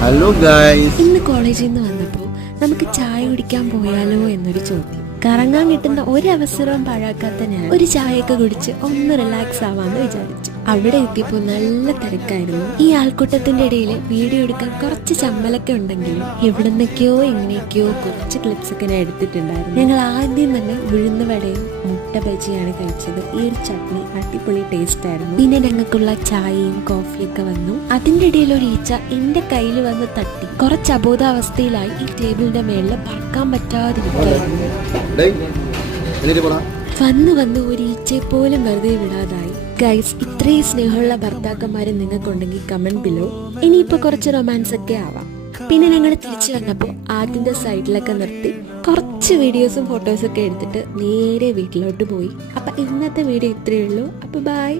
Hello guys, ഇന്ന് കോളേജിൽ നിന്ന് വന്നപ്പോൾ നമുക്ക് ചായ കുടിക്കാൻ പോയാലോ എന്നൊരു ചോദ്യം. കറങ്ങാൻ കിട്ടുന്ന ഒരവസരവും പാഴാക്കാത്ത ഞാൻ ഒരു ചായയൊക്കെ കുടിച്ച് ഒന്ന് റിലാക്സ് ആവാന്ന് വിചാരിച്ചു. അവിടെ എത്തിയപ്പോൾ നല്ല തിരക്കായിരുന്നു. ഈ ആൾക്കൂട്ടത്തിന്റെ ഇടയിൽ വീഡിയോ എടുക്കാൻ കുറച്ച് ചമ്മലൊക്കെ ഉണ്ടെങ്കിലും എവിടുന്നൊക്കെയോ എങ്ങനെയൊക്കെയോ കുറച്ച് ക്ലിപ്സ് ഒക്കെ ഞാൻ എടുത്തിട്ടുണ്ടായിരുന്നു. ഞങ്ങൾ ആദ്യം തന്നെ ഉഴുന്ന വടയും മുട്ട ബജിയാണ് കഴിച്ചത്. ഈ ഒരു ചട്നി അടിപൊളി ടേസ്റ്റ് ആയിരുന്നു. പിന്നെ ഞങ്ങൾക്കുള്ള ചായയും കോഫിയൊക്കെ വന്നു. അതിന്റെ ഇടയിൽ ഒരു ഈച്ച എന്റെ കയ്യിൽ വന്ന് തട്ടി കുറച്ച് അബോധാവസ്ഥയിലായി ഈ ടേബിളിന്റെ മേളിൽ പറക്കാൻ പറ്റാതിരിക്കുകയായിരുന്നു. വന്ന് ഒരു ഈച്ചയെ പോലും വെറുതെ വിടാതായി. ഗൈസ്, ഇത്രയും സ്നേഹമുള്ള ഭർത്താക്കന്മാരെ നിങ്ങൾക്കുണ്ടെങ്കിൽ കമന്റ് ബിലോ. ഇനിയിപ്പോ കുറച്ച് റൊമാൻസ് ഒക്കെ ആവാം. പിന്നെ ഞങ്ങൾ തിരിച്ചു വന്നപ്പോൾ ആദ്യത്തെ സൈഡിലൊക്കെ നിർത്തി കുറച്ച് വീഡിയോസും ഫോട്ടോസും ഒക്കെ എടുത്തിട്ട് നേരെ വീട്ടിലോട്ട് പോയി. അപ്പൊ ഇന്നത്തെ വീഡിയോ ഇത്രയേ ഉള്ളൂ. അപ്പൊ ബൈ.